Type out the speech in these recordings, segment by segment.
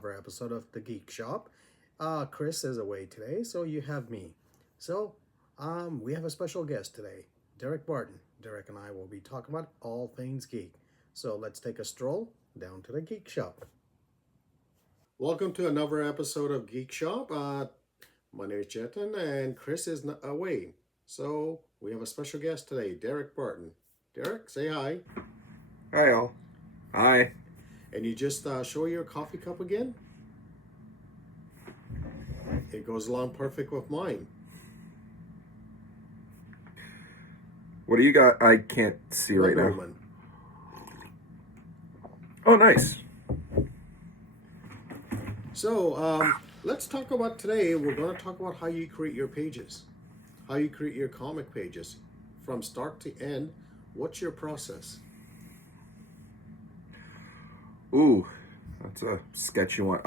another episode of the Geek Shop. Chris is away today, so you have me. We have a special guest today, Derek Barton. Derek and I will be talking about all things geek. So let's take a stroll down to the Geek Shop. Welcome to another episode of Geek Shop. My name is Chetan, and Chris is away. So we have a special guest today, Derek Barton. Derek, say hi. Hi, all. Hi. And you just show your coffee cup again? It goes along perfect with mine. What do you got? I can't see right now. Woman. Oh, nice. So, let's talk about today. We're going to talk about how you create your pages, how you create your comic pages from start to end. What's your process? Ooh, that's a sketchy one.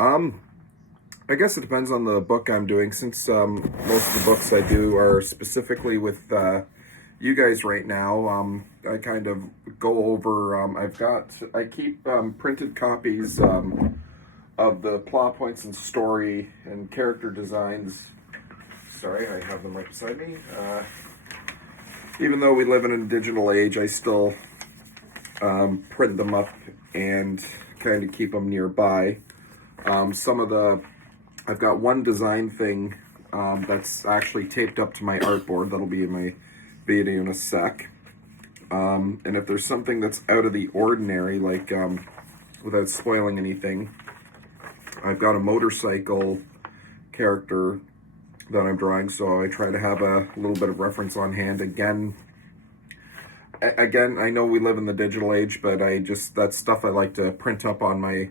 I guess it depends on the book I'm doing, since most of the books I do are specifically with you guys right now. I kind of go over, I keep printed copies of the plot points and story and character designs. Sorry, I have them right beside me. Even though we live in a digital age, I still print them up and kind of keep them nearby. I've got one design thing that's actually taped up to my artboard. That'll be in my video in a sec. And if there's something that's out of the ordinary, like without spoiling anything, I've got a motorcycle character that I'm drawing, so I try to have a little bit of reference on hand. Again, I know we live in the digital age, but that's stuff I like to print up on my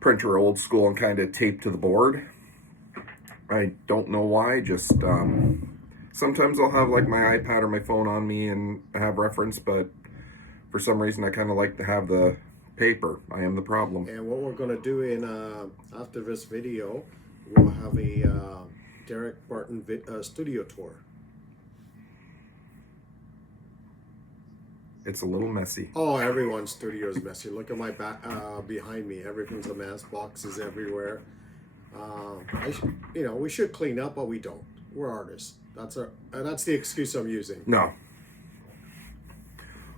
printer old school and kind of tape to the board. I don't know why, just sometimes I'll have like my iPad or my phone on me and have reference, but for some reason I kind of like to have the paper. I am the problem. And what we're going to do after this video, we'll have a Derek Barton studio tour. It's a little messy. Oh, everyone's studio is messy. Look at my back behind me. Everything's a mess. Boxes everywhere. We should clean up, but we don't. We're artists. That's the excuse I'm using. No.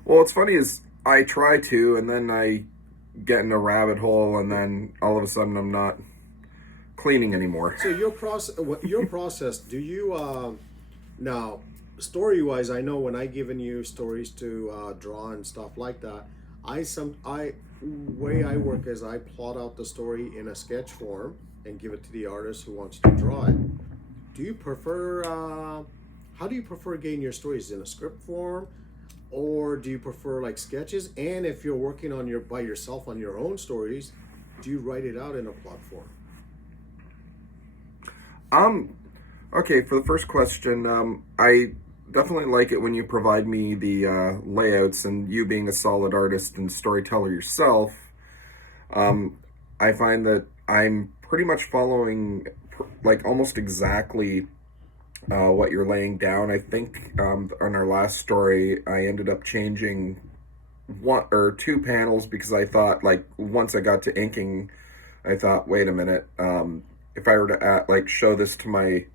Well, what's funny is I try to, and then I get in a rabbit hole, and then all of a sudden I'm not cleaning anymore. So your process. Do you now? Story-wise, I know when I given you stories to draw and stuff like that, way I work is I plot out the story in a sketch form and give it to the artist who wants to draw it. Do you prefer? How do you prefer getting your stories, in a script form, or do you prefer like sketches? And if you're working by yourself on your own stories, do you write it out in a plot form? Okay, for the first question, I definitely like it when you provide me the layouts, and you being a solid artist and storyteller yourself, I find that I'm pretty much following like almost exactly what you're laying down. I think on our last story, I ended up changing one or two panels because I thought, like, once I got to inking, I thought, wait a minute, if I were to show this to my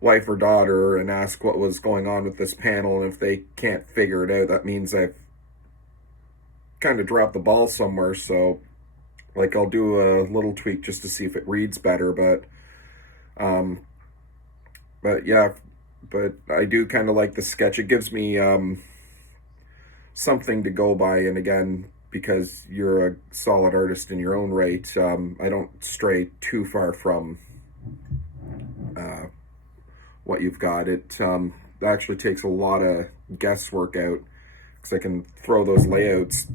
wife or daughter and ask what was going on with this panel, and if they can't figure it out, that means I've kind of dropped the ball somewhere. So like I'll do a little tweak just to see if it reads better, but I do kind of like the sketch. It gives me something to go by, and again, because you're a solid artist in your own right, I don't stray too far from what you've got. It actually takes a lot of guesswork out, because I can throw those layouts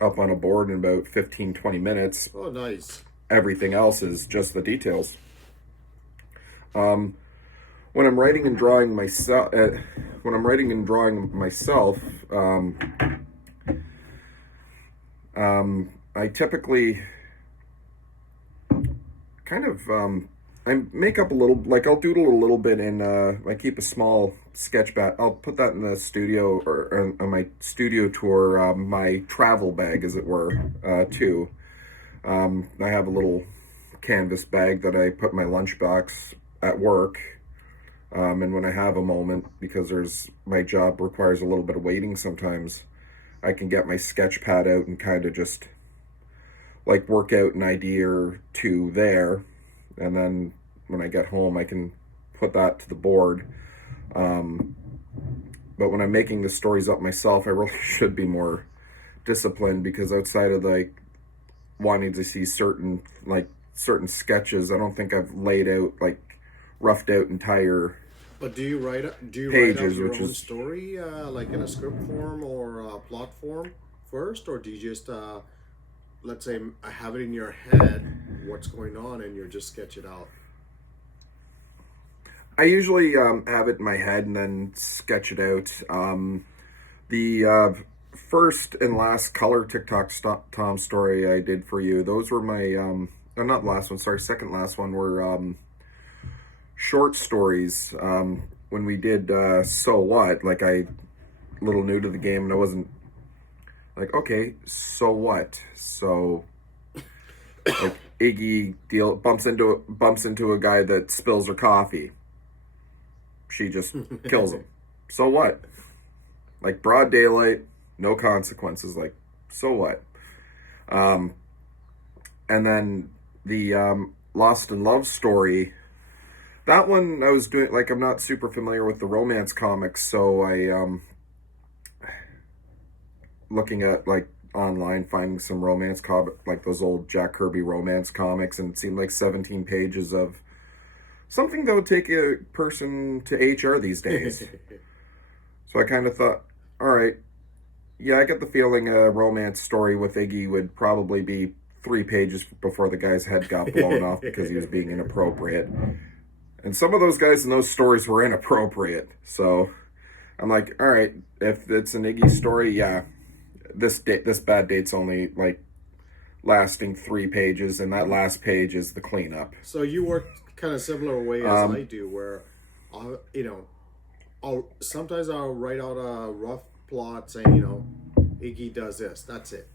up on a board in about 15-20 minutes. Oh, nice. Everything else is just the details. When I'm writing and drawing myself, I typically kind of I make up a little, like I'll doodle a little bit in, I keep a small sketch bag. I'll put that in the studio, or on my studio tour, my travel bag, as it were, too. I have a little canvas bag that I put my lunchbox at work. And when I have a moment, because my job requires a little bit of waiting sometimes, I can get my sketch pad out and kind of just like work out an idea or two there. And then when I get home, I can put that to the board. But when I'm making the stories up myself, I really should be more disciplined, because outside of like wanting to see certain sketches, I don't think I've laid out, like roughed out entire But do you write pages, your which own is story like in a script form or a plot form first, or do you just let's say have it in your head what's going on and you just sketch it out? I usually have it in my head and then sketch it out. The first and last color TikTok Tom story I did for you, those were my not last one, sorry, second last one were short stories. When we did So What, like a little new to the game, and I wasn't like, okay, so what? So like Iggy bumps into a guy that spills her coffee. She just kills him. So what? Like broad daylight, no consequences. Like, so what? And then the Lost in Love story, that one I was doing, like, I'm not super familiar with the romance comics, so I looking at like online, finding some romance comic, like those old Jack Kirby romance comics, and it seemed like 17 pages of something that would take a person to HR these days. So I kind of thought, all right, yeah, I get the feeling a romance story with Iggy would probably be 3 pages before the guy's head got blown off because he was being inappropriate. And some of those guys in those stories were inappropriate. So I'm like, all right, if it's an Iggy story, yeah, this bad date's only like lasting 3 pages, and that last page is the cleanup. So you work kind of similar way as I do, where sometimes I'll write out a rough plot saying, Iggy does this, that's it.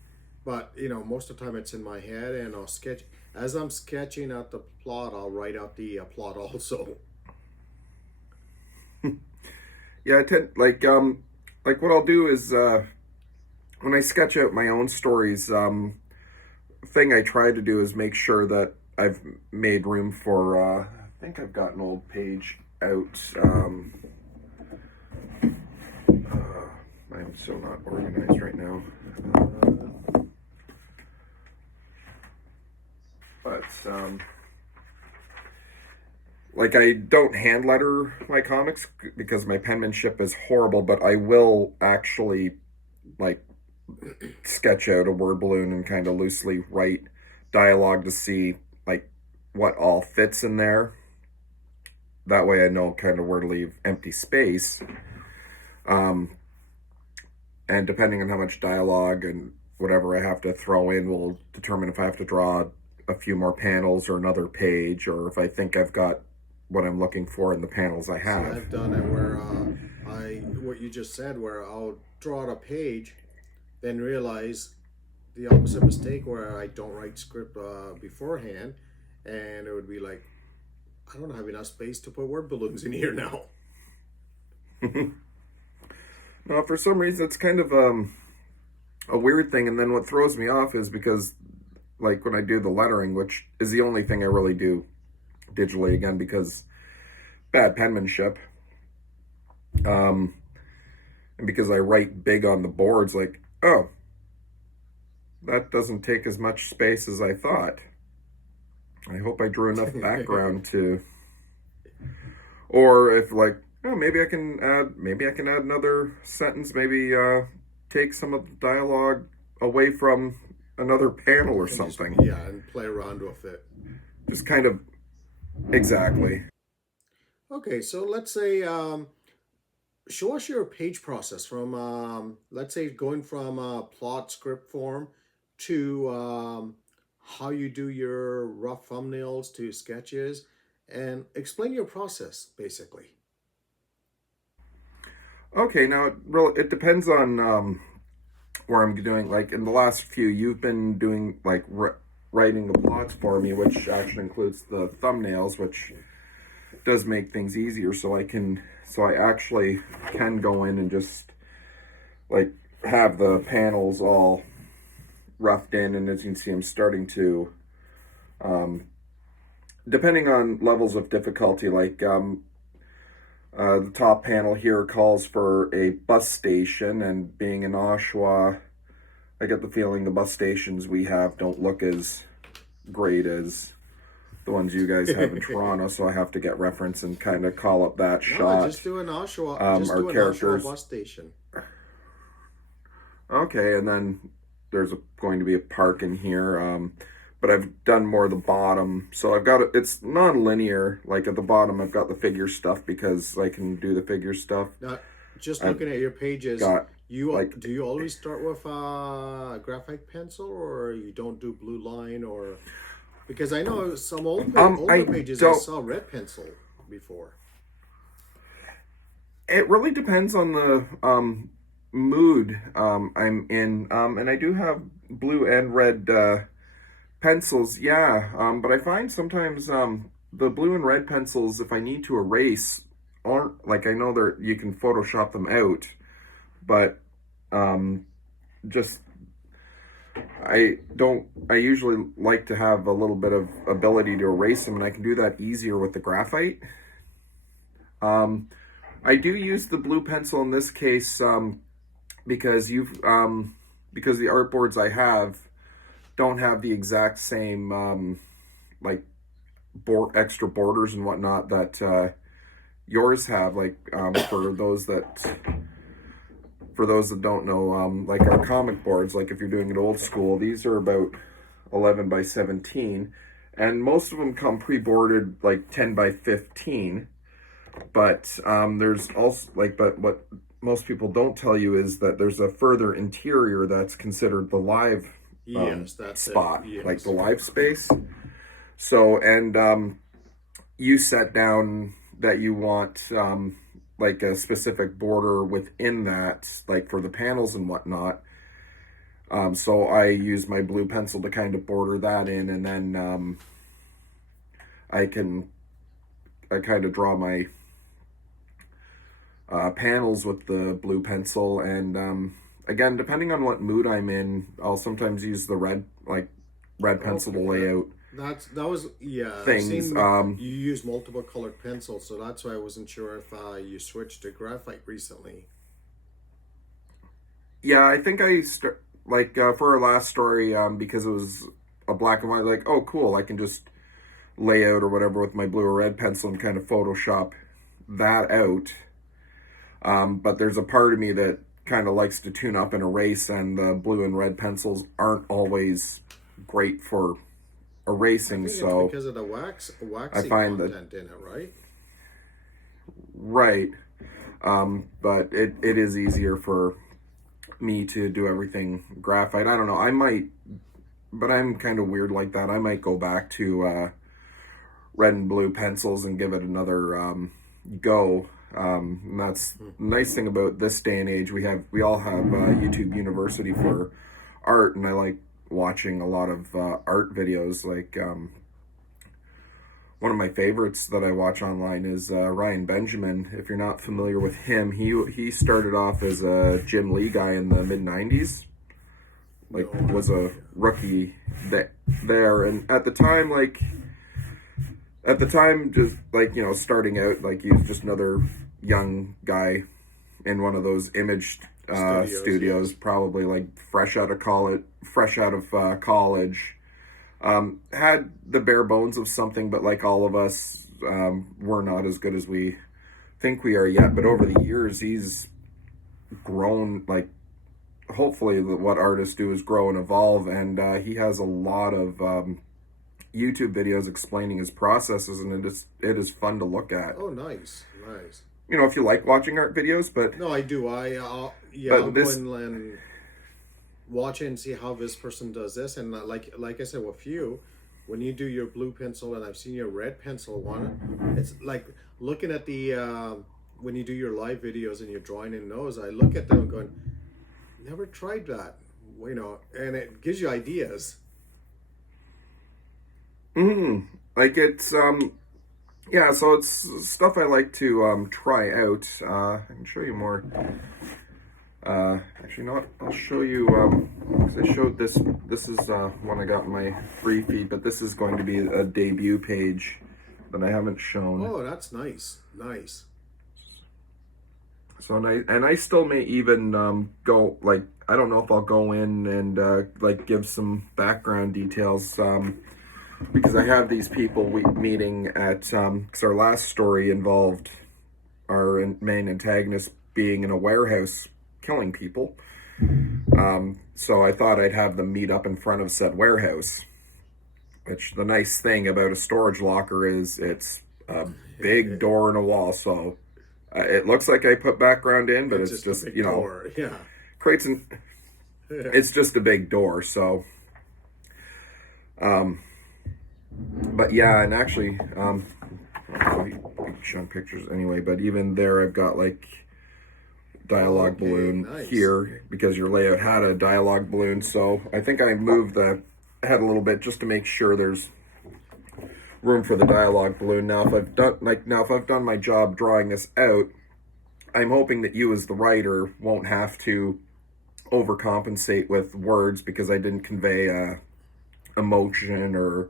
But most of the time it's in my head, and I'll sketch as I'm sketching out the plot. I'll write out the plot also. Yeah, I tend like what I'll do is when I sketch out my own stories, thing I try to do is make sure that I've made room for I think I've got an old page out. I'm so not organized right now. But like, I don't hand letter my comics because my penmanship is horrible, but I will actually like sketch out a word balloon and kind of loosely write dialogue to see like what all fits in there. That way I know kind of where to leave empty space. And depending on how much dialogue and whatever I have to throw in will determine if I have to draw a few more panels or another page, or if I think I've got what I'm looking for in the panels I have. So I've done it where what you just said, where I'll draw out a page, then realize the opposite mistake where I don't write script beforehand, and it would be like, I don't have enough space to put word balloons in here now. No, for some reason it's kind of a weird thing, and then what throws me off is because, like, when I do the lettering, which is the only thing I really do digitally, again, because bad penmanship, and because I write big on the boards, like, oh, that doesn't take as much space as I thought. I hope I drew enough background to, or if like, oh, maybe I can add another sentence, maybe take some of the dialogue away from another panel or something. And play around with it. Just kind of, exactly. Okay, so let's say, show us your page process from, let's say, going from plot script form to how you do your rough thumbnails to sketches, and explain your process, basically. Okay, now it depends on where I'm doing. Like in the last few, you've been doing like writing the plots for me, which actually includes the thumbnails, which does make things easier. So I actually can go in and just like have the panels all roughed in, and as you can see, I'm starting to, depending on levels of difficulty, like the top panel here calls for a bus station, and being in Oshawa, I get the feeling the bus stations we have don't look as great as the ones you guys have in Toronto, so I have to get reference and kind of call up that shot. No, just do an Oshawa, our characters. Oshawa bus station. Okay, and then there's going to be a park in here, but I've done more of the bottom, so I've got it's non-linear. Like at the bottom, I've got the figure stuff because I can do the figure stuff. Now, just looking at your pages, do you always start with a graphite pencil, or you don't do blue line, or because I know some older pages I saw red pencil before. It really depends on the mood I'm in, and I do have blue and red pencils, but I find sometimes the blue and red pencils, if I need to erase, aren't like, I know you can Photoshop them out, but just I usually like to have a little bit of ability to erase them, and I can do that easier with the graphite. I do use the blue pencil in this case because because the artboards I have don't have the exact same like extra borders and whatnot that yours have. Like for those that don't know, like our comic boards, like if you're doing it old school, these are about 11 by 17, and most of them come pre-boarded like 10 by 15. But there's also but what most people don't tell you is that there's a further interior that's considered the live spot, yes. Like the live space. So, and you set down that you want like a specific border within that, like for the panels and whatnot. So I use my blue pencil to kind of border that in, and then I kind of draw my panels with the blue pencil, and again, depending on what mood I'm in, I'll sometimes use the red pencil to lay out things. You use multiple colored pencils, so that's why I wasn't sure if you switched to graphite recently. Yeah, I think for our last story, because it was a black and white, like, oh cool, I can just lay out or whatever with my blue or red pencil and kind of Photoshop that out. But there's a part of me that kind of likes to tune up and erase, and the blue and red pencils aren't always great for erasing. So it's because of the waxy content in it, right? Right. But it is easier for me to do everything graphite. I don't know. But I'm kind of weird like that. I might go back to red and blue pencils and give it another go. And that's the nice thing about this day and age. We all have YouTube University for art, and I like watching a lot of art videos. Like one of my favorites that I watch online is Ryan Benjamin. If you're not familiar with him, he started off as a Jim Lee guy in the mid-90s. Like was a rookie there, and at the time, just like, starting out, like he was just another young guy in one of those image studios, yes. Probably like fresh out of college, had the bare bones of something, but like all of us, we're not as good as we think we are yet. But over the years, he's grown. Like, hopefully what artists do is grow and evolve, and he has a lot of YouTube videos explaining his processes, and it is fun to look at. Oh, nice. If you like watching art videos, but no, I do. I'll go and watch it and see how this person does this. And like I said, with you, when you do your blue pencil, and I've seen your red pencil one, it's like looking at the when you do your live videos and you're drawing in those. I look at them and going, never tried that, and it gives you ideas. Like it's yeah, so it's stuff I like to try out. I can show you more. Actually, not. I'll show you. 'Cause I showed this. This is one I got in my free feed, but this is going to be a debut page that I haven't shown. Oh, that's nice. Nice. So and I still may even go, like, I don't know if I'll go in and like give some background details, because I have these people meeting at because our last story involved our main antagonist being in a warehouse killing people. So I thought I'd have them meet up in front of said warehouse. Which the nice thing about a storage locker is it's a big door in a wall, so it looks like I put background in, but it's just you know, door. Yeah. crates and it's just a big door. So, but yeah, and actually, showing pictures anyway. But even there, I've got like dialogue balloon nice. here because your layout had a dialogue balloon. So I think I moved the head a little bit just to make sure there's room for the dialogue balloon. Now, if I've done my job drawing this out, I'm hoping that you as the writer won't have to overcompensate with words because I didn't convey a emotion or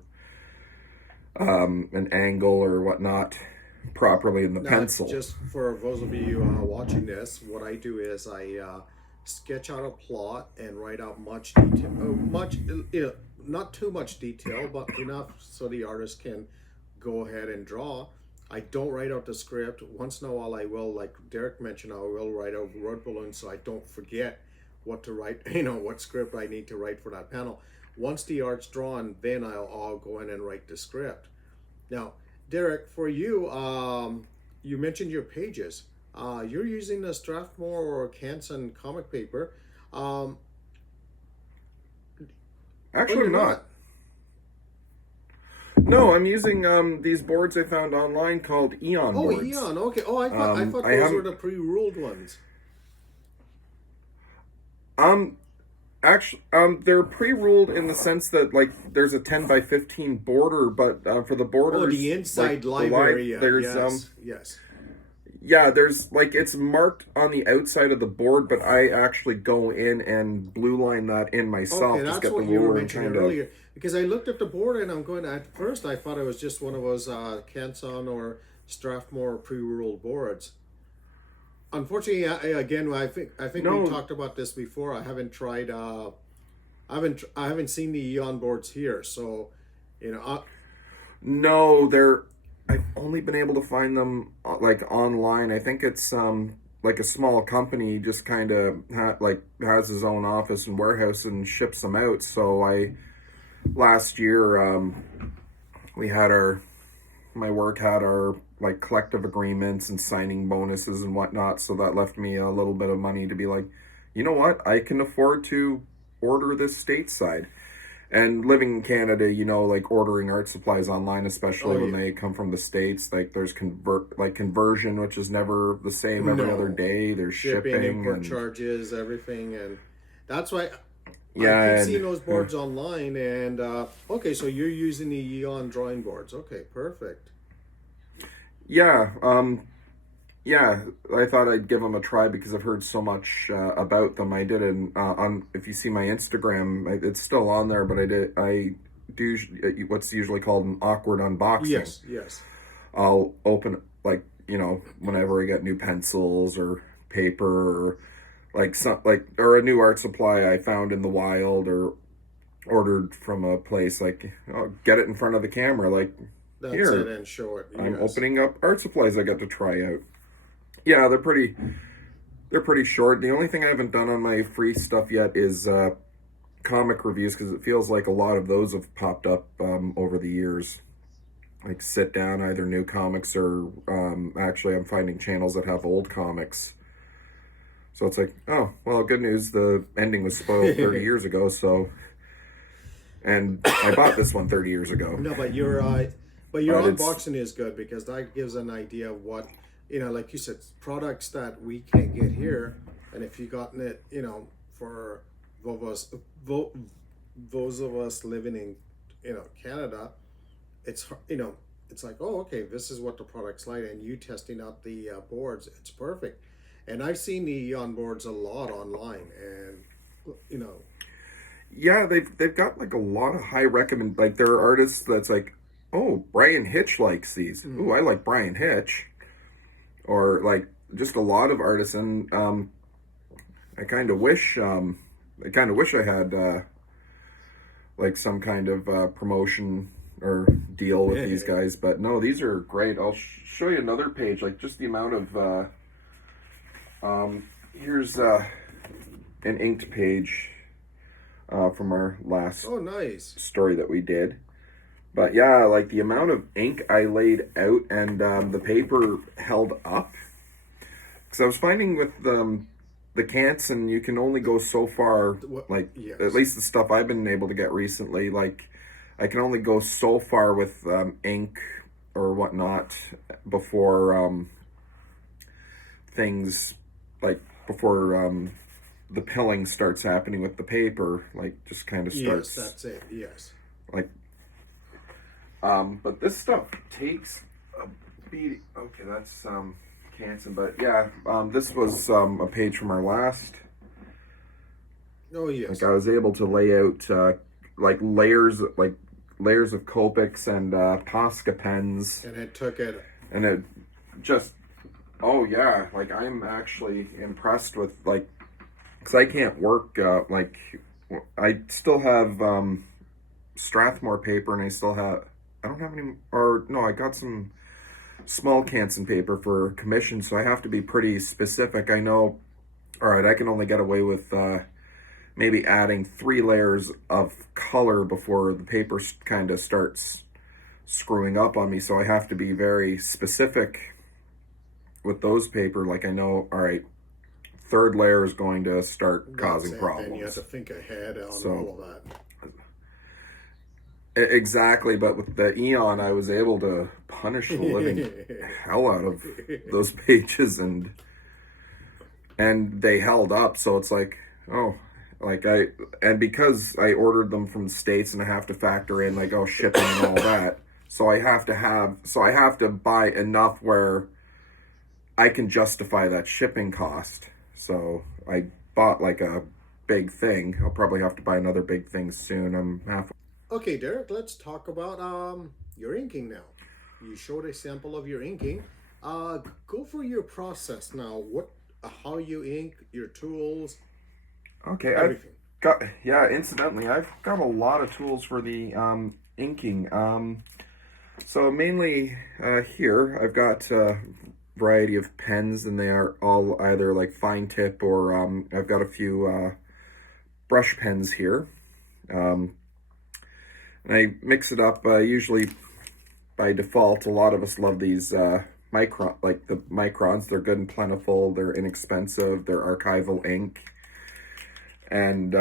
an angle or whatnot properly in the pencil. Just for those of you watching this, what I do is I sketch out a plot and write out much detail, not too much detail, but enough so the artist can go ahead and draw. I don't write out the script. Once in a while I will, like Derek mentioned, I will write out word balloons so I don't forget what to write, what script I need to write for that panel. Once the art's drawn, then I'll go in and write the script. Now, Derek, for you, you mentioned your pages. You're using the Strathmore or Canson comic paper. Actually, I'm not. No, I'm using these boards I found online called Eon boards. Oh, Eon. Okay. Oh, I thought those were the pre-ruled ones. Actually, they're pre-ruled in the sense that like there's a 10 by 15 border, but for the borders, Oh, the inside like, library. there's yes. Yeah, there's like it's marked on the outside of the board, but I actually go in and blue line that in myself. Okay, just that's get what the you were ruler and mentioning kind of earlier. Because I looked at the board and I'm going. At first, I thought it was just one of those Canson or Strathmore pre-ruled boards. Unfortunately, I think No. we talked about this before. I haven't tried. I haven't seen the Eon boards here, so No, I've only been able to find them like online. I think it's like a small company just kind of has his own office and warehouse and ships them out. So last year we had my work had our like collective agreements and signing bonuses and whatnot. So that left me a little bit of money to be like, you know what, I can afford to order this stateside. And living in Canada, like ordering art supplies online, especially when they come from the States, like there's conversion, which is never the same every other day. There's shipping import and charges, everything, and that's why yeah, I keep seeing those boards online. And okay, so you're using the Eon drawing boards. Okay, perfect. Yeah, yeah, I thought I'd give them a try because I've heard so much about them. I did if you see my Instagram, it's still on there, but I do what's usually called an awkward unboxing. Yes. I'll open whenever I get new pencils or paper or or a new art supply I found in the wild or ordered from a place, I'll get it in front of the camera, That's here, it, and show it. I'm opening up art supplies I got to try out. Yeah, they're pretty short. The only thing I haven't done on my free stuff yet is comic reviews because it feels like a lot of those have popped up over the years. Like sit down, either new comics or actually I'm finding channels that have old comics. So it's like, oh, well, good news, the ending was spoiled 30 years ago, so... And I bought this one 30 years ago. No, but your unboxing is good because that gives an idea of what, like you said, products that we can't get here. And if you gotten it, for those of us living in, Canada, it's it's like, oh, okay, this is what the product's like, and you testing out the boards, it's perfect. And I've seen the Eon boards a lot online, and you know, Yeah, they've got like a lot of high recommend. Like there are artists that's like, oh, Brian Hitch likes these. Ooh, mm, I like Brian Hitch, or like just a lot of artists. And I kind of wish, I had like some kind of promotion or deal with these guys. But no, these are great. I'll show you another page. Like just the amount of here's an inked page from our last oh, nice. story that we did. But yeah, like the amount of ink I laid out and the paper held up. Because I was finding with the Canson, you can only go so far. Like at Yes. least the stuff I've been able to get recently, like I can only go so far with ink or whatnot before things like before the pilling starts happening with the paper. Like just kind of Yes, starts that's it. Yes. like but this stuff takes a beat. Okay, that's Canson, but yeah, this was a page from our last. Oh, Like yes. I was able to lay out like layers of Copics and Posca pens, And it took it. and it just oh yeah, like I'm actually impressed with like because I can't work like I still have Strathmore paper, and I don't have any, or no, I got some small Canson paper for commission, so I have to be pretty specific. I know, all right, I can only get away with maybe adding 3 layers of color before the paper kind of starts screwing up on me, so I have to be very specific with those paper. Like I know, all right, third layer is going to start That's causing it. And you have problems. to think ahead on So all of that. exactly, but with the Eon, I was able to punish the living hell out of those pages, and they held up. So it's like, oh, like and because I ordered them from the States, and I have to factor in like oh shipping and all that. So I have to buy enough where I can justify that shipping cost. So I bought like a big thing. I'll probably have to buy another big thing soon. I'm half. Okay, Derek, let's talk about your inking now. You showed a sample of your inking. Go for your process now. How you ink, your tools, Okay, I've everything. got, yeah, incidentally, I've got a lot of tools for the inking. So mainly here, I've got a variety of pens, and they are all either like fine tip or I've got a few brush pens here. Um, and I mix it up usually by default. A lot of us love these like the microns. They're good and plentiful. They're inexpensive. They're archival ink, and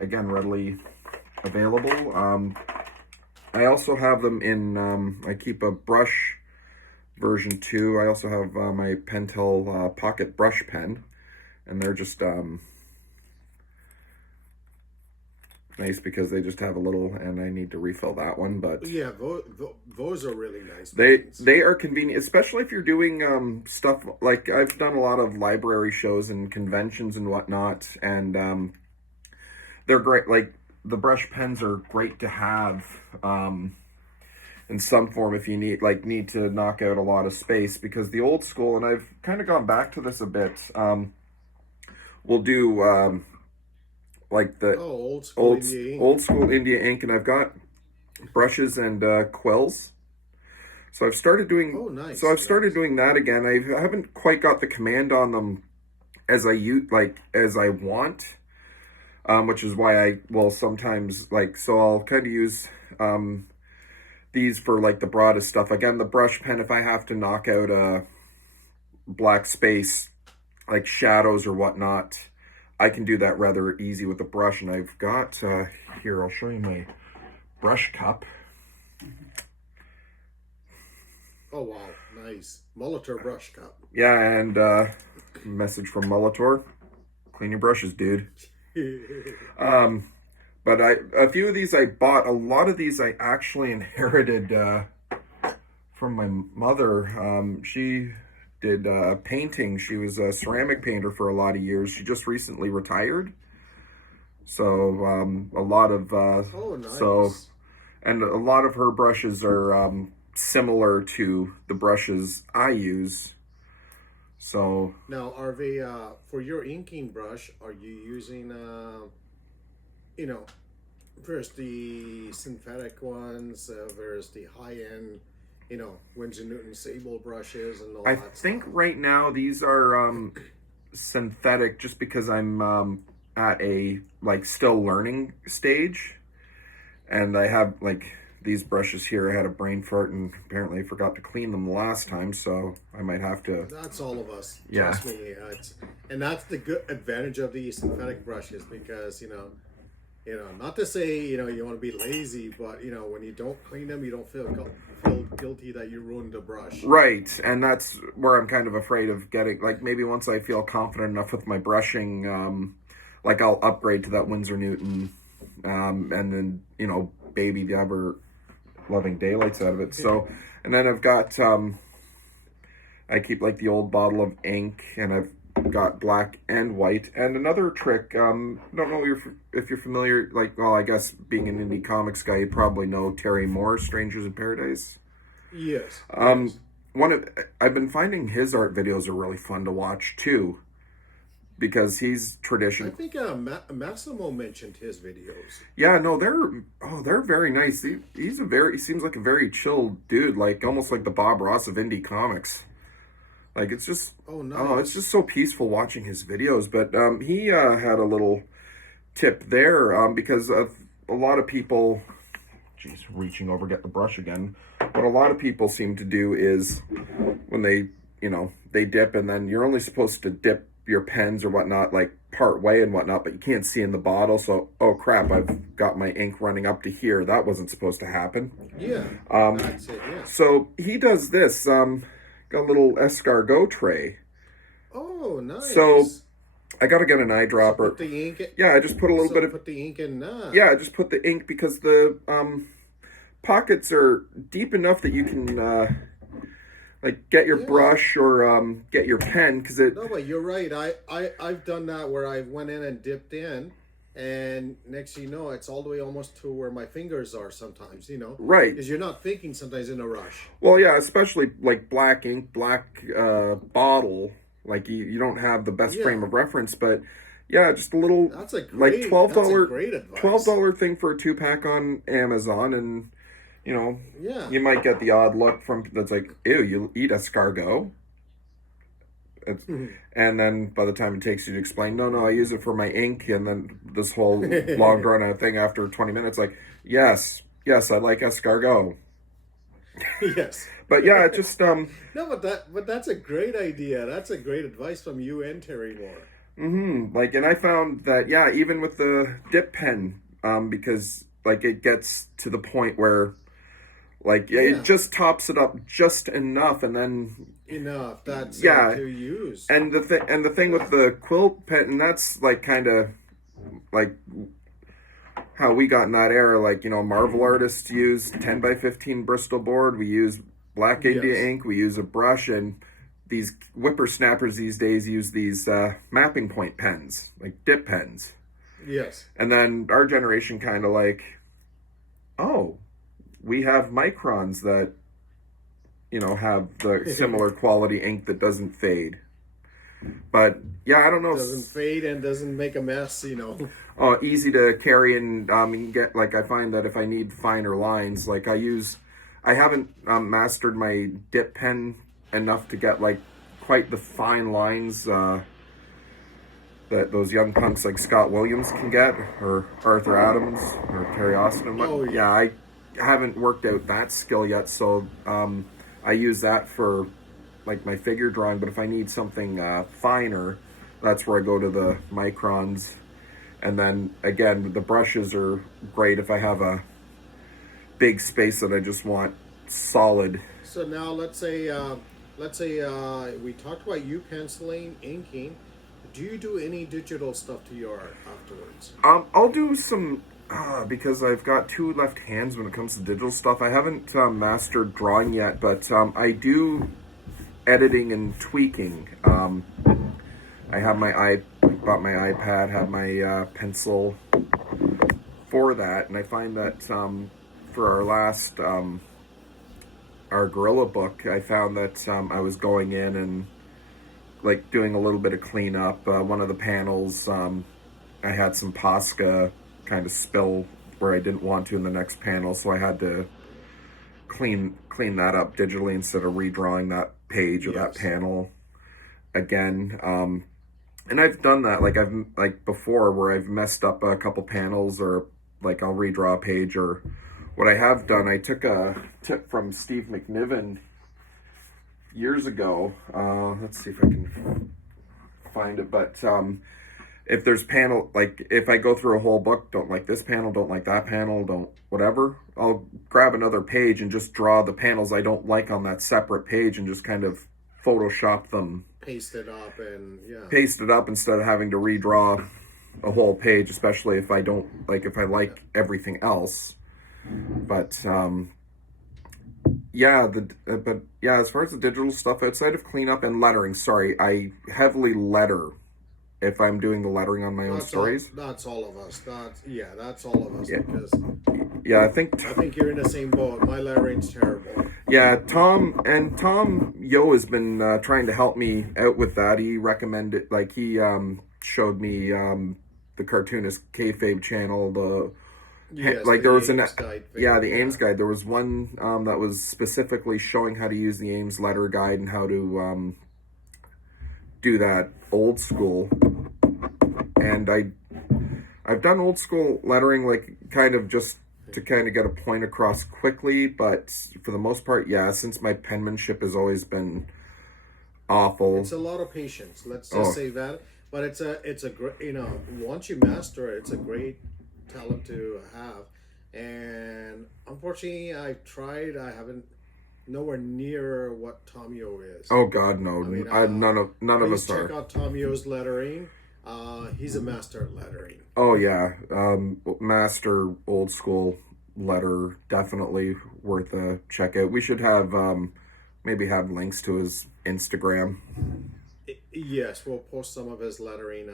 again, readily available. I also have them in. I keep a brush version 2. I also have my Pentel pocket brush pen, and they're just nice because they just have a little, and I need to refill that one, but Yeah, those are really nice they pens. they are convenient, especially if you're doing stuff like I've done a lot of library shows and conventions and whatnot, and they're great. Like the brush pens are great to have in some form if you need to knock out a lot of space, because the old school, and I've kind of gone back to this a bit, we'll do like the Oh, old school old India ink. old school India ink, and I've got brushes and quills. So Oh, so nice, I've started nice. doing that again. I haven't quite got the command on them as I want, which is why I will sometimes like, so I'll kind of use these for like the broadest stuff. Again, the brush pen, if I have to knock out a black space like shadows or whatnot, I can do that rather easy with the brush. And I've got here, I'll show you my brush cup. Oh, wow, nice. Molitor brush cup. Yeah, and message from Molitor: clean your brushes, dude. Um, But a few of these I bought. A lot of these I actually inherited from my mother. She did painting. She was a ceramic painter for a lot of years. She just recently retired. So a lot of Oh, nice. and a lot of her brushes are similar to the brushes I use. So Now, are they for your inking brush? Are you using you know, there's the synthetic ones, there's the high end, Winsor Newton Sable brushes and all I that think stuff. right now these are synthetic, just because I'm at a like still learning stage, and I have like these brushes here. I had a brain fart and apparently I forgot to clean them the last time, so I might have to. That's all of us. Yeah. Trust me. And that's the good advantage of the synthetic brushes because not to say you want to be lazy, but when you don't clean them, you don't feel guilty that you ruined the brush. Right, and that's where I'm kind of afraid of getting, like, maybe once I feel confident enough with my brushing, like I'll upgrade to that Winsor Newton, and then baby the ever loving daylights out of it. So, and then I've got I keep like the old bottle of ink, and I've got black and white. And another trick, don't know if you're familiar, like, well, I guess being an indie comics guy, you probably know Terry Moore, Strangers in Paradise. Yes. Yes. I've been finding his art videos are really fun to watch too, because he's traditional. I think Massimo mentioned his videos. Yeah, no, they're very nice. He seems like a very chill dude, like almost like the Bob Ross of indie comics. Like it's just nice. it's just so peaceful watching his videos. But he had a little tip there, because of a lot of people. Geez, reaching over, get the brush again. What a lot of people seem to do is when they dip, and then you're only supposed to dip your pens or whatnot, like part way and whatnot, but you can't see in the bottle. So, oh crap, I've got my ink running up to here. That wasn't supposed to happen. Yeah. That's it, yeah. So he does this, got a little escargot tray. Oh, nice. So I got to get an eyedropper. So put the ink yeah, I just put a little bit of. Put the ink in. Yeah, I just put the ink because the pockets are deep enough that you can like get your brush or get your pen, because it. No, but you're right. I've done that where I went in and dipped in, and next thing you know, it's all the way almost to where my fingers are sometimes. Right. Because you're not thinking sometimes in a rush. Well, yeah, especially like black ink, black bottle. Like you don't have the best frame of reference, but yeah, just a little. That's a great, like $12 $12 thing for a 2-pack on Amazon, and you might get the odd look from that's like, ew, you eat escargot. And then by the time it takes you to explain, no, I use it for my ink, and then this whole long drawn out thing after 20 minutes, like, yes, I like escargot. Yes. But yeah, it just no, but that's a great idea. That's a great advice from you and Terry Moore. Like, and I found that even with the dip pen, because like it gets to the point where like it just tops it up just enough, and then that's to use. And the thing with the quilt pen, and that's like kind of like how we got in that era. Like, Marvel artists use 10 by 15 Bristol board. We use Black India ink. We use a brush, and these whippersnappers these days use these mapping point pens, like dip pens. Yes. And then our generation kind of like, oh, we have microns that, have the similar quality ink that doesn't fade. But yeah, I don't know. Doesn't fade and doesn't make a mess, Oh, easy to carry, and get, like, I find that if I need finer lines, like I haven't mastered my dip pen enough to get like quite the fine lines that those young punks like Scott Williams can get, or Arthur Adams, or Terry Austin. But I haven't worked out that skill yet, so I use that for like my figure drawing. But if I need something finer, that's where I go to the microns. And then again, the brushes are great if I have a big space that I just want solid. So now let's say we talked about you penciling, inking. Do you do any digital stuff to your art afterwards? I'll do some Because I've got two left hands when it comes to digital stuff. I haven't mastered drawing yet, but I do editing and tweaking. I have bought my iPad, have my pencil for that, and I find that for our last our gorilla book, I found that I was going in and like doing a little bit of cleanup. One of the panels, I had some Posca kind of spill where I didn't want to in the next panel, so I had to clean that up digitally instead of redrawing that page or that panel again. And I've done that, like before, where I've messed up a couple panels, or like I'll redraw a page. Or what I have done, I took a tip from Steve McNiven years ago. Let's see if I can find it. But if there's like if I go through a whole book, don't like this panel, don't like that panel, don't whatever, I'll grab another page and just draw the panels I don't like on that separate page and just kind of Photoshop them. Paste it up Paste it up instead of having to redraw a whole page, especially if I don't like, if I like everything else. But as far as the digital stuff outside of cleanup and lettering, sorry, I heavily letter if I'm doing the lettering on my own stories. That's all of us. That's all of us. Yeah. Because I think you're in the same boat. My lettering's terrible. Yeah, Tom Yo has been trying to help me out with that. He recommended, like, he showed me the cartoonist kayfabe channel. There was the Ames guide. There was one that was specifically showing how to use the Ames letter guide and how to do that old school. And I've done old school lettering, like, kind of just to kind of get a point across quickly, but for the most part, since my penmanship has always been awful. It's a lot of patience. Let's just say that. But it's a great, once you master it, it's a great talent to have. And unfortunately, I've tried. I haven't nowhere near what Tom Yo is. Oh God, no! I mean, none of us are. Check out Tom Yo's lettering. He's a master at lettering. Oh yeah, master old school letter, definitely worth a check out. We should have maybe have links to his Instagram. Yes, we'll post some of his lettering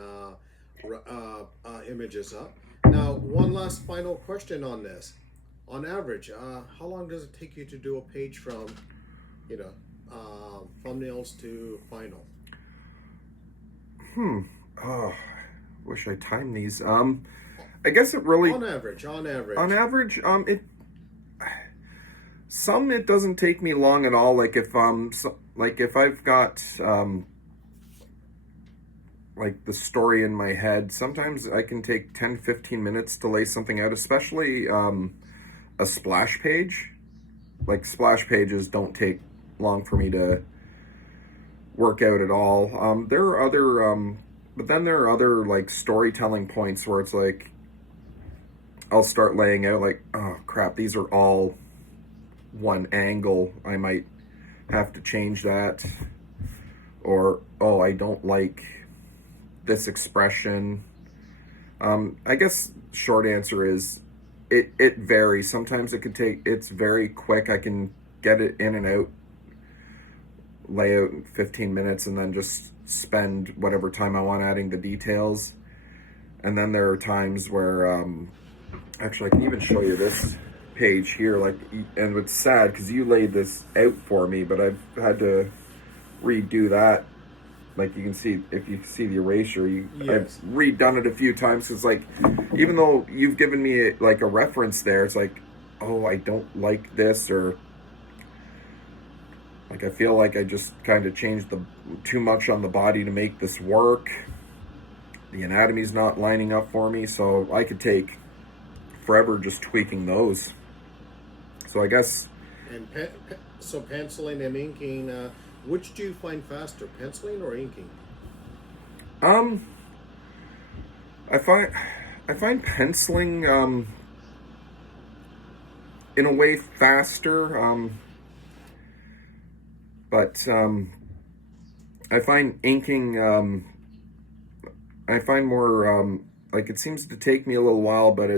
images up. Now, one last final question on this. On average, how long does it take you to do a page from, thumbnails to final? Oh, wish I timed these. I guess it really on average. It doesn't take me long at all. Like if I've got like the story in my head, sometimes I can take 10-15 minutes to lay something out, especially a splash page. Like splash pages don't take long for me to work out at all. There are other but then there are other like storytelling points where it's like I'll start laying out like, oh crap, these are all one angle. I might have to change that. Or, oh, I don't like this expression. I guess short answer is it varies. Sometimes it's very quick. I can get it in and out, lay out in 15 minutes, and then just spend whatever time I want adding the details. And then there are times where, actually I can even show you this page here, like, and it's sad because you laid this out for me, but I've had to redo that. Like you can see, if you see the erasure, I've redone it a few times. It's like, even though you've given me like a reference there, it's like, oh, I don't like this, or like I feel like I just kind of changed too much on the body to make this work. The anatomy's not lining up for me, so I could take forever just tweaking those. So I guess. And so penciling and inking, which do you find faster, penciling or inking? I find penciling in a way faster, but I find inking I find more like it seems to take me a little while, but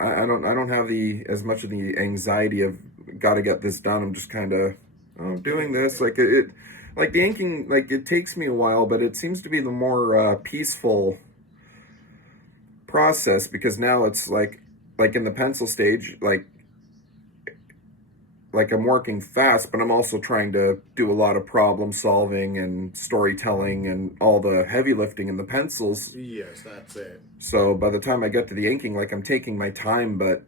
I don't have the as much of the anxiety of got to get this done. I'm just kind of doing this like like the inking, like it takes me a while, but it seems to be the more peaceful process, because now it's like in the pencil stage, like I'm working fast, but I'm also trying to do a lot of problem solving and storytelling and all the heavy lifting in the pencils. Yes, that's it. So by the time I get to the inking, like I'm taking my time, but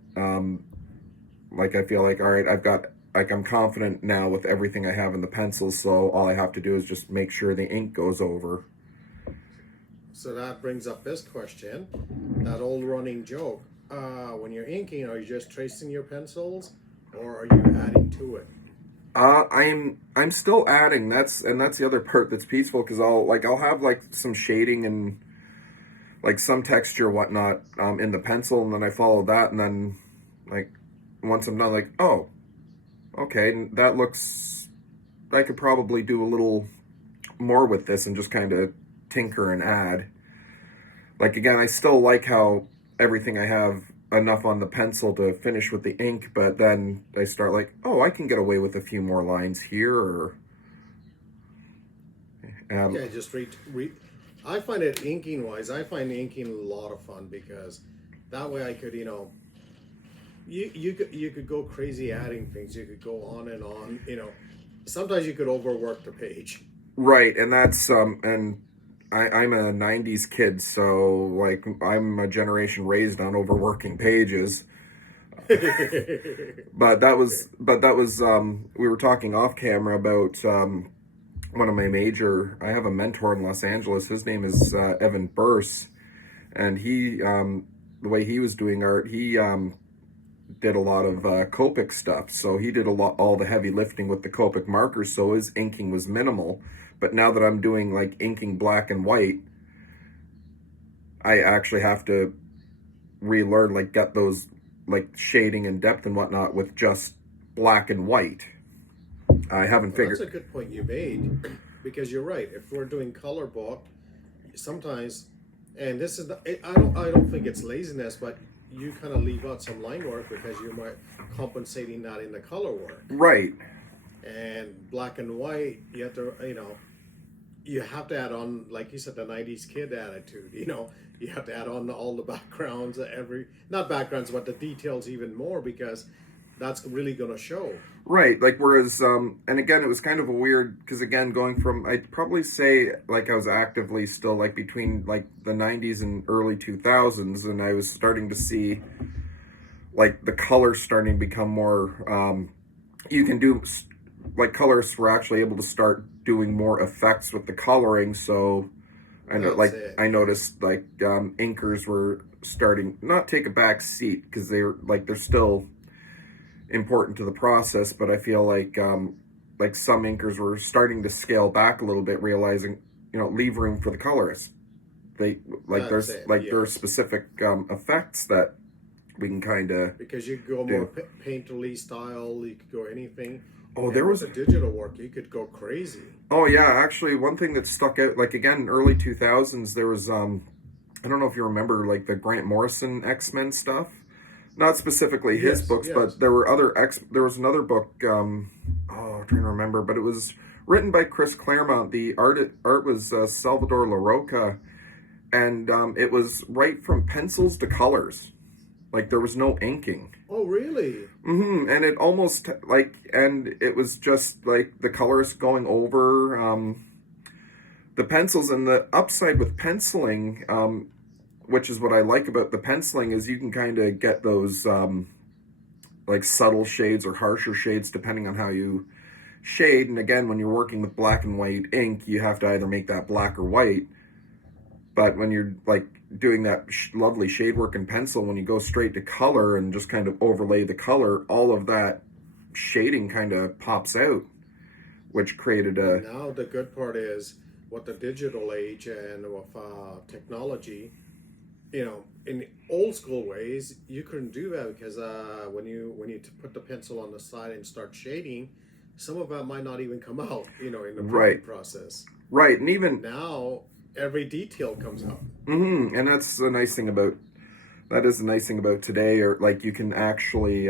like I feel like, all right, I've got, like I'm confident now with everything I have in the pencils, so all I have to do is just make sure the ink goes over. So that brings up this question, that old running joke. When you're inking, are you just tracing your pencils, or are you adding to it? I'm still adding. That's the other part that's peaceful, because I'll have like some shading and like some texture whatnot in the pencil, and then I follow that, and then like once I'm done, like, oh, okay, that looks, I could probably do a little more with this and just kind of tinker and add. Like again, I still like how everything I have enough on the pencil to finish with the ink, but then I start like, oh, I can get away with a few more lines here, or Yeah, just read. I find it inking wise. I find inking a lot of fun because that way I could, you could go crazy adding things. You could go on and on. Sometimes you could overwork the page. right, and that's and I'm a '90s kid, so like I'm a generation raised on overworking pages. But that was we were talking off camera about one of my major. I have a mentor in Los Angeles. His name is Evan Burse, and he the way he was doing art, he did a lot of Copic stuff. So he did all the heavy lifting with the Copic markers. So his inking was minimal. But now that I'm doing like inking black and white, I actually have to relearn, like get those like shading and depth and whatnot with just black and white. I haven't Well, that's figured. a good point you made because you're right. If we're doing color book, sometimes, and this is I don't think it's laziness, but you kind of leave out some line work because you might compensating that in the color work. Right. And black and white, you have to you have to add on, like you said, the '90s kid attitude. You have to add on all the backgrounds, not backgrounds, but the details even more because that's really going to show. Right, like whereas, and again, it was kind of a weird, because again, going from, I'd probably say like I was actively still like between like the '90s and early 2000s, and I was starting to see like the colors starting to become more, you can do, like colorists were actually able to start doing more effects with the coloring, so I know, That's like it. I noticed like inkers were starting not take a back seat, because they're still important to the process, but I feel like some inkers were starting to scale back a little bit, realizing, leave room for the colorists. They like That's there's it. like there are Yes. specific effects that we can kind of Because you could go more do. painterly style, you could go anything. Oh, there And with was the digital work, you could go crazy. oh yeah, actually one thing that stuck out, like again, early 2000s, there was I don't know if you remember like the Grant Morrison X-Men stuff. Not specifically his Yes, books, but yes. there was another book, I'm trying to remember, but it was written by Chris Claremont. The art was Salvador LaRocca, and it was right from pencils to colors. Like there was no inking. Oh, really? And it almost and it was just like the colorist going over the pencils. And the upside with penciling, which is what I like about the penciling, is you can kind of get those like subtle shades or harsher shades depending on how you shade. And again, when you're working with black and white ink, you have to either make that black or white. But when you're like doing that lovely shade work in pencil, when you go straight to color and just kind of overlay the color, all of that shading kind of pops out, which created And a now the good part is with the digital age and with technology, in old school ways, you couldn't do that because when you put the pencil on the side and start shading, some of that might not even come out, in the right, printing process. right, and even Now, every detail comes out. And that's the nice thing about today, or like you can actually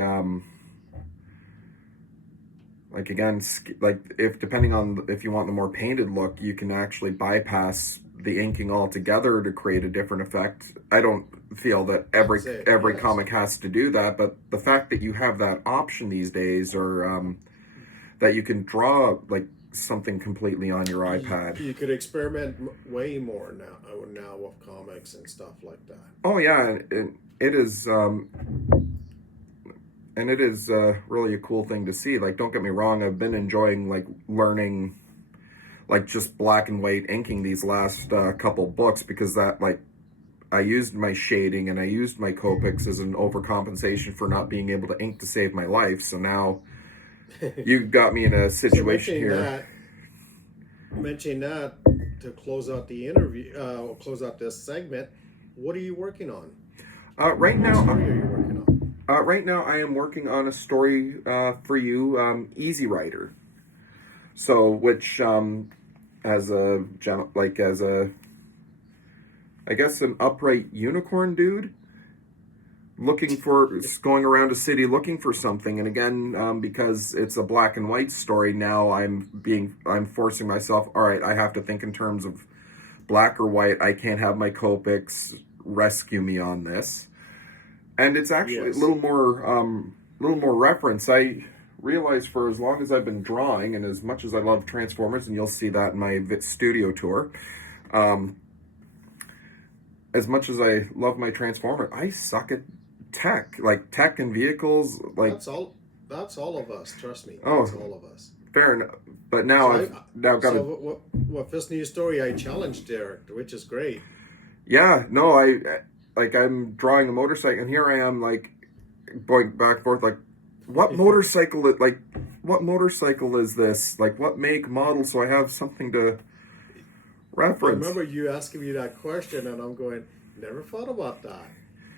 like again, like if depending on if you want the more painted look, you can actually bypass the inking altogether to create a different effect. I don't feel that every comic has to do that, but the fact that you have that option these days, or that you can draw like something completely on your iPad. You could experiment way more now with comics and stuff like that. Oh yeah, and it is. And it is really a cool thing to see. Like, don't get me wrong, I've been enjoying like learning, like just black and white inking these last couple books, because that like I used my shading and I used my Copics as an overcompensation for not being able to ink to save my life. So now you got me in a situation here. Mentioning that to close out the interview, close out this segment. What are you working on? Right now, what story are you working on? Right now, I am working on a story for you, Easy Rider. So, which as a I guess an upright unicorn dude going around a city looking for something. And again, because it's a black and white story, now I'm forcing myself. All right, I have to think in terms of black or white. I can't have my Copics rescue me on this. And it's actually a little more reference. I realize for as long as I've been drawing, and as much as I love Transformers, and you'll see that in my studio tour, as much as I love my Transformer, I suck at tech and vehicles. Like that's all of us. Trust me, that's all of us. Fair enough. But now I've got to. So with this new story, I challenged Derek, which is great. Yeah. No, I'm drawing a motorcycle, and here I am, like, going back and forth, like, what motorcycle is this? Like, what make, model, so I have something to reference. I remember you asking me that question, and I'm going, never thought about that.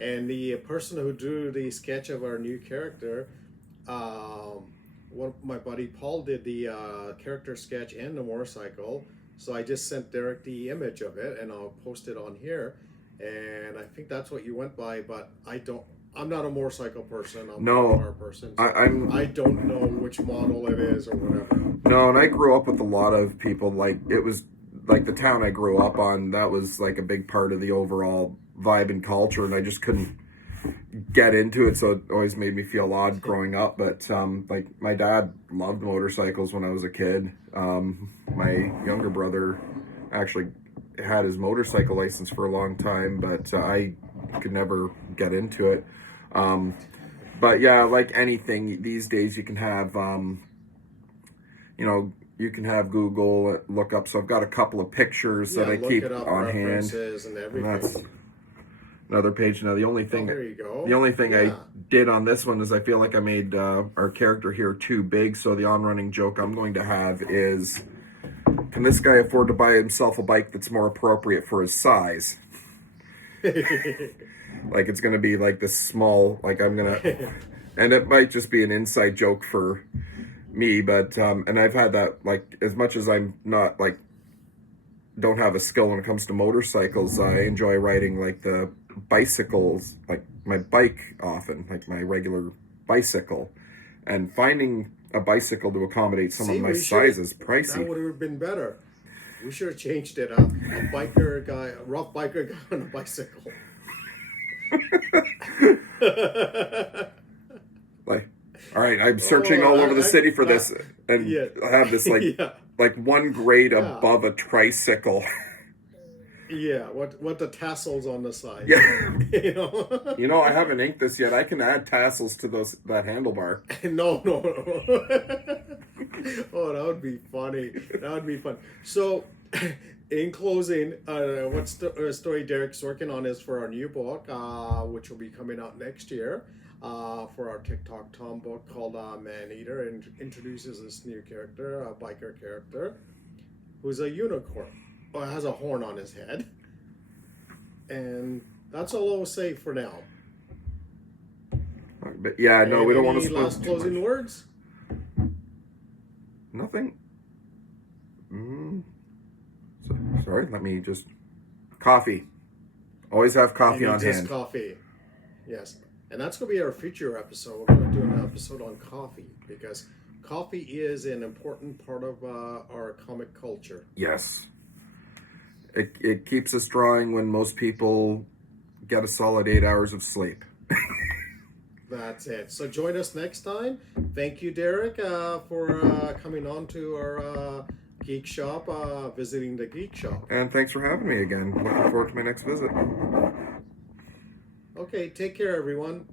And the person who drew the sketch of our new character, my buddy Paul did the character sketch and the motorcycle. So I just sent Derek the image of it, and I'll post it on here. And I think that's what you went by, but I'm not a motorcycle person. I'm a car person. So I don't know which model it is or whatever. No, and I grew up with a lot of people. Like, it was like the town I grew up on. That was like a big part of the overall vibe and culture, and I just couldn't get into it. So it always made me feel odd growing up. But like, my dad loved motorcycles when I was a kid. My younger brother actually had his motorcycle license for a long time, but I could never get into it. But yeah, like anything these days, you can have, you can have Google look up. So I've got a couple of pictures that I keep on hand. And that's another page. Now the only thing, I did on this one is I feel like I made our character here too big. So the on-running joke I'm going to have is, can this guy afford to buy himself a bike that's more appropriate for his size? Like, it's going to be like this small, like and it might just be an inside joke for me, but, and I've had that, like, as much as I'm not, like, don't have a skill when it comes to motorcycles, I enjoy riding, like, the bicycles, like my bike often, like my regular bicycle, and finding a bicycle to accommodate some of my size is pricey. That would have been better. We should have changed it. A rough biker guy on a bicycle. Like, all right, I'm searching all over the city for this, and I have this like one grade above a tricycle. Yeah, what the tassels on the side? Yeah, I haven't inked this yet. I can add tassels to that handlebar. No. Oh, that would be funny. That would be fun. So, in closing, what story Derek's working on is for our new book, which will be coming out next year, for our TikTok Tom book called Man Eater, and introduces this new character, a biker character, who's a unicorn. Well, has a horn on his head. And that's all I'll say for now. But yeah, no, we don't want to spoil. Last closing words? Nothing. Sorry, let me just... Coffee. Always have coffee on just hand. Coffee. Yes. And that's going to be our future episode. We're going to do an episode on coffee because coffee is an important part of our comic culture. Yes. It keeps us drawing when most people get a solid 8 hours of sleep. That's it. So join us next time. Thank you, Derek, for coming on to our Geek Shop, visiting the Geek Shop. And thanks for having me again. Looking forward to my next visit. Okay, take care, everyone.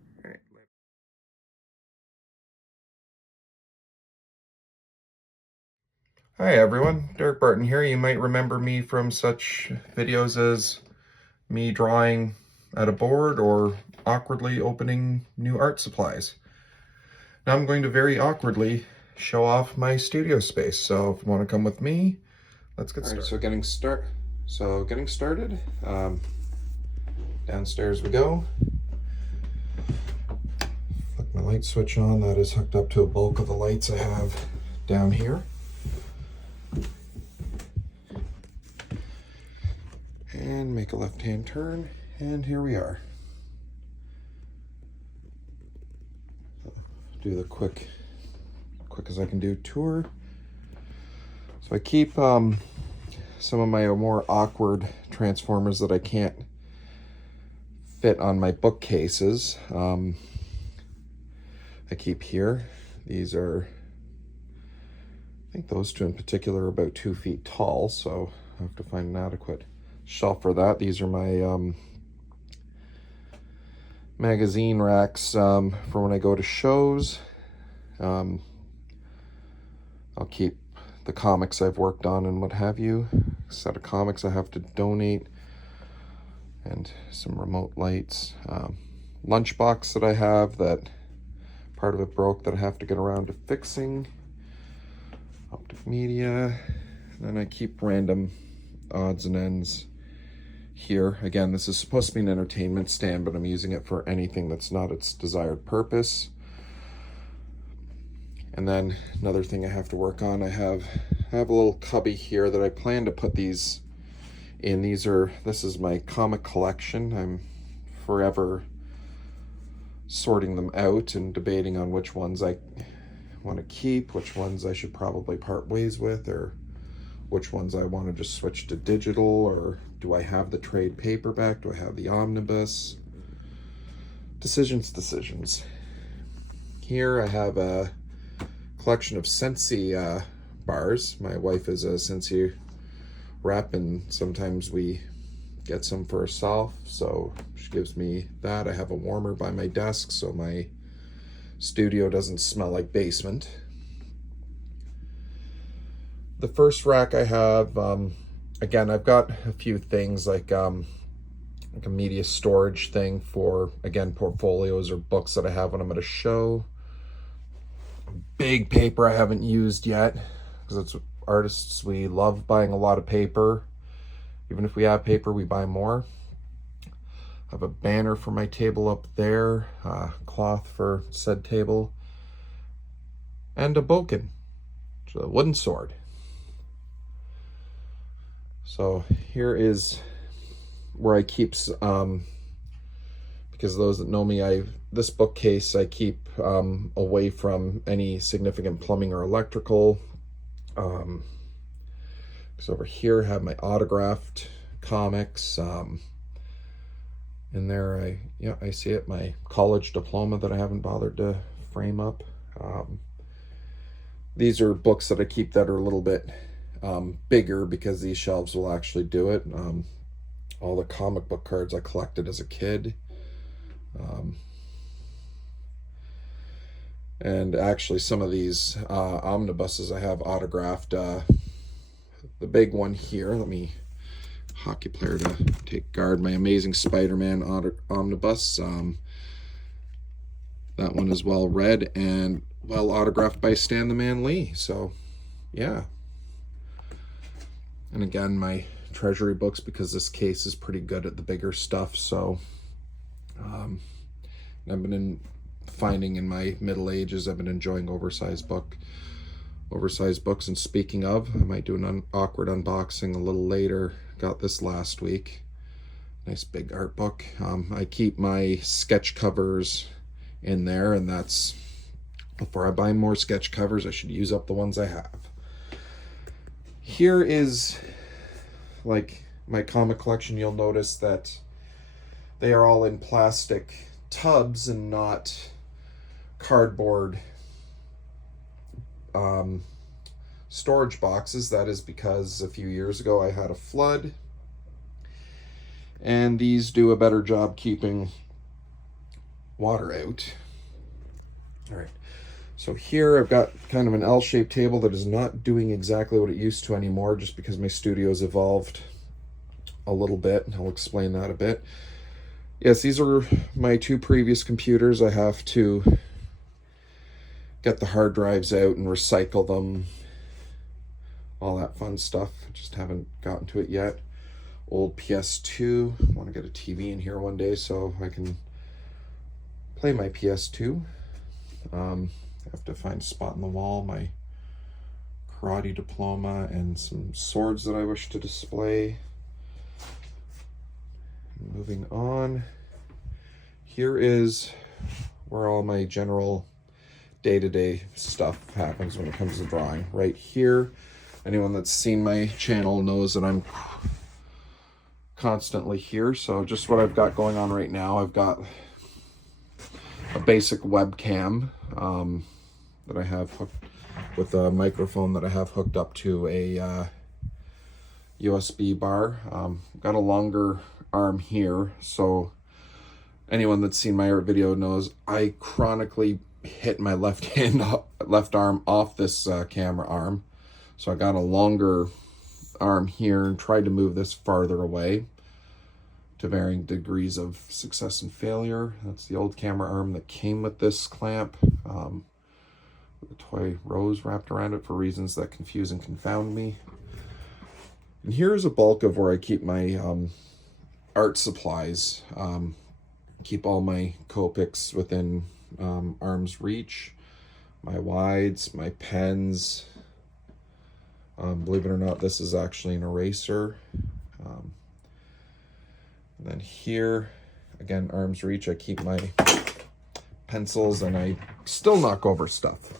Hi everyone, Derek Barton here. You might remember me from such videos as me drawing at a board or awkwardly opening new art supplies. Now I'm going to very awkwardly show off my studio space. So if you want to come with me, let's get started. So getting started, downstairs we go. Flick my light switch on. That is hooked up to a bulk of the lights I have down here. And make a left-hand turn, and here we are. Do the quick as I can do tour. So I keep some of my more awkward transformers that I can't fit on my bookcases. I keep here. These are, I think those two in particular are about 2 feet tall, so I have to find an adequate shelf for that. These are my magazine racks for when I go to shows. I'll keep the comics I've worked on and what have you. A set of comics I have to donate, and some remote lights. Lunchbox that I have that part of it broke that I have to get around to fixing. Optic media. And then I keep random odds and ends here. Again, this is supposed to be an entertainment stand, but I'm using it for anything that's not its desired purpose. And then another thing I have to work on, I have a little cubby here that I plan to put these in. This is my comic collection. I'm forever sorting them out and debating on which ones I want to keep, which ones I should probably part ways with, or which ones I want to just switch to digital, or do I have the trade paperback? Do I have the omnibus? Decisions. Here I have a collection of Scentsy bars. My wife is a Scentsy rep, and sometimes we get some for herself, so she gives me that. I have a warmer by my desk so my studio doesn't smell like basement. The first rack I have, again, I've got a few things like a media storage thing for, again, portfolios or books that I have when I'm at a show. Big paper I haven't used yet, because it's artists, we love buying a lot of paper. Even if we have paper, we buy more. I have a banner for my table up there, cloth for said table, and a boken, which is a wooden sword. So here is where I keep, because those that know me, this bookcase I keep away from any significant plumbing or electrical. So over here I have my autographed comics. In there, I see it, my college diploma that I haven't bothered to frame up. These are books that I keep that are a little bit bigger because these shelves will actually do it. All the comic book cards I collected as a kid. And actually some of these omnibuses I have autographed. The big one here, let me, hockey player to take guard, my Amazing Spider-Man omnibus. That one is well read and well autographed by Stan the Man Lee. So yeah. And again, my treasury books, because this case is pretty good at the bigger stuff. So I've been finding in my middle ages, I've been enjoying oversized oversized books. And speaking of, I might do an awkward unboxing a little later. Got this last week. Nice big art book. I keep my sketch covers in there, and that's, before I buy more sketch covers, I should use up the ones I have. Here is like my comic collection. You'll notice that they are all in plastic tubs and not cardboard storage boxes. That is because a few years ago I had a flood, and these do a better job keeping water out. All right, so here I've got kind of an L-shaped table that is not doing exactly what it used to anymore, just because my studio's evolved a little bit. I'll explain that a bit. Yes, these are my two previous computers. I have to get the hard drives out and recycle them, all that fun stuff. I just haven't gotten to it yet. Old PS2. I want to get a TV in here one day so I can play my PS2. I have to find a spot in the wall, my karate diploma, and some swords that I wish to display. Moving on, here is where all my general day-to-day stuff happens when it comes to drawing. Right here, anyone that's seen my channel knows that I'm constantly here. So just what I've got going on right now, I've got a basic webcam that I have hooked with a microphone that I have hooked up to a USB bar. Got a longer arm here, so anyone that's seen my art video knows I chronically hit my left arm off this camera arm. So I got a longer arm here and tried to move this farther away, to varying degrees of success and failure. That's the old camera arm that came with this clamp, with a toy rose wrapped around it for reasons that confuse and confound me. And here's a bulk of where I keep my art supplies. Keep all my Copics within arm's reach, my wides, my pens. Believe it or not, this is actually an eraser. And then here, again, arm's reach, I keep my pencils, and I still knock over stuff.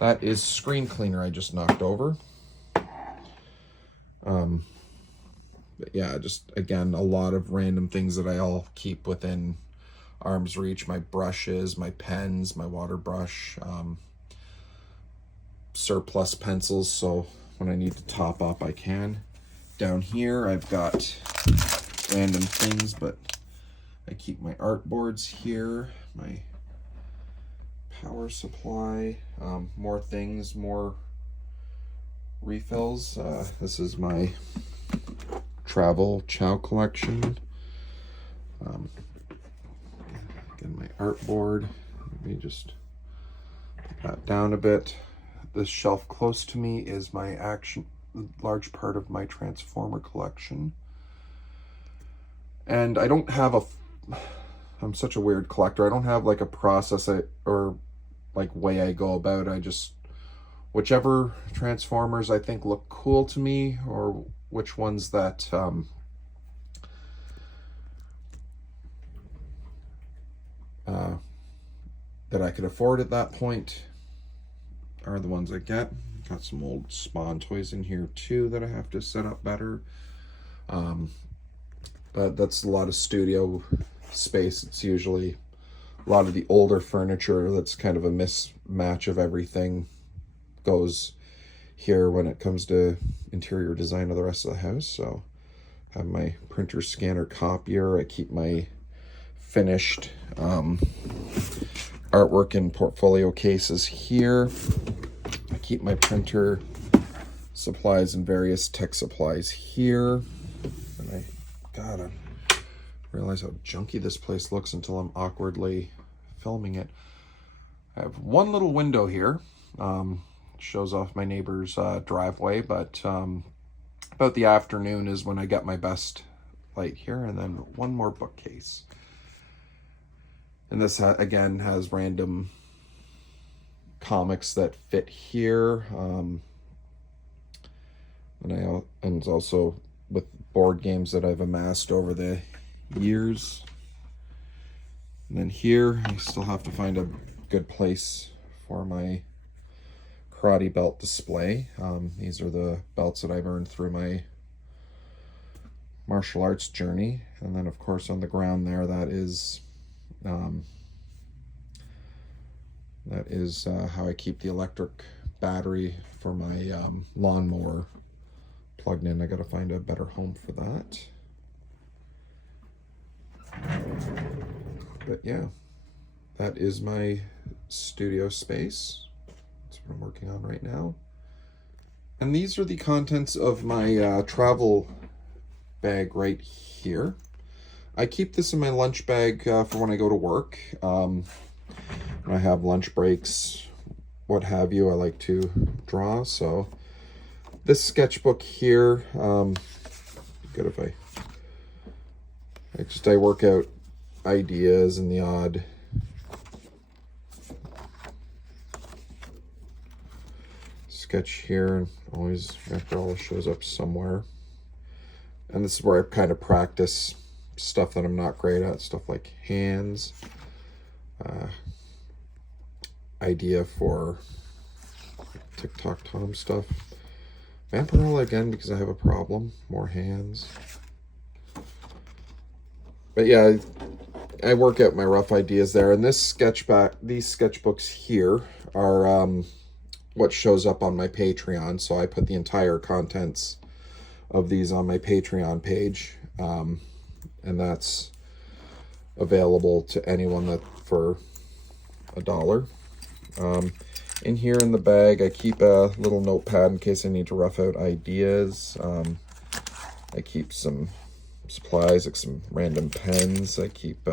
That is screen cleaner I just knocked over. But yeah, just, again, a lot of random things that I all keep within arm's reach. My brushes, my pens, my water brush, surplus pencils, so when I need to top up, I can. Down here, I've got random things, but I keep my art boards here, my power supply, more things, more refills. This is my travel chow collection. Again, my art board. Let me just put that down a bit. This shelf close to me is my large part of my Transformer collection. And I don't have I'm such a weird collector. I don't have like a process or like way I go about it. I just, whichever Transformers I think look cool to me, or which ones that that I could afford at that point, are the ones I get. Got some old Spawn toys in here too that I have to set up better. But that's a lot of studio space. It's usually a lot of the older furniture that's kind of a mismatch of everything goes here when it comes to interior design of the rest of the house. So I have my printer, scanner, copier. I keep my finished artwork in portfolio cases here. I keep my printer supplies and various tech supplies here. And I realize how junky this place looks until I'm awkwardly filming it. I have one little window here. Shows off my neighbor's driveway, but about the afternoon is when I get my best light here. And then one more bookcase. And this again has random comics that fit here. And also with board games that I've amassed over the years. And then here, I still have to find a good place for my karate belt display. These are the belts that I've earned through my martial arts journey. And then, of course, on the ground there, that is how I keep the electric battery for my lawnmower plugged in. I gotta find a better home for that. But yeah, that is my studio space. That's what I'm working on right now. And these are the contents of my travel bag right here. I keep this in my lunch bag for when I go to work. When I have lunch breaks, what have you, I like to draw. So this sketchbook here, good if I work out ideas and the odd sketch here, and always after all shows up somewhere. And this is where I kind of practice stuff that I'm not great at, stuff like hands, idea for TikTok Tom stuff. Vampirella again because I have a problem, more hands. But yeah, I work out my rough ideas there. And these sketchbooks here are what shows up on my Patreon. So I put the entire contents of these on my Patreon page. And that's available to anyone that for $1. In here in the bag, I keep a little notepad in case I need to rough out ideas. I keep some supplies, like some random pens. I keep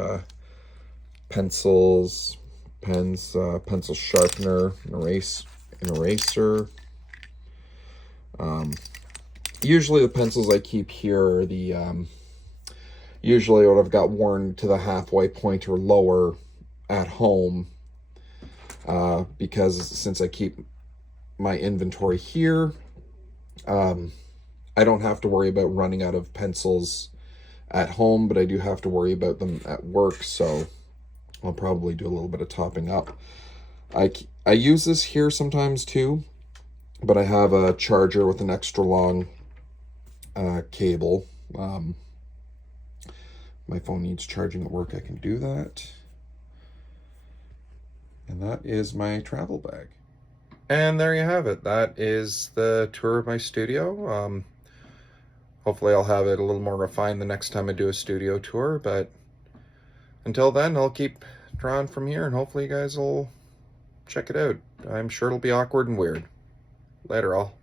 pencils, pens, pencil sharpener, an eraser. Usually the pencils I keep here are the usually what I've got worn to the halfway point or lower at home, because since I keep my inventory here, I don't have to worry about running out of pencils at home, but I do have to worry about them at work, so I'll probably do a little bit of topping up. I use this here sometimes too, but I have a charger with an extra long cable. My phone needs charging at work, I can do that. And that is my travel bag. And there you have it. That is the tour of my studio. Hopefully I'll have it a little more refined the next time I do a studio tour, but until then, I'll keep drawing from here, and hopefully you guys will check it out. I'm sure it'll be awkward and weird. Later, all.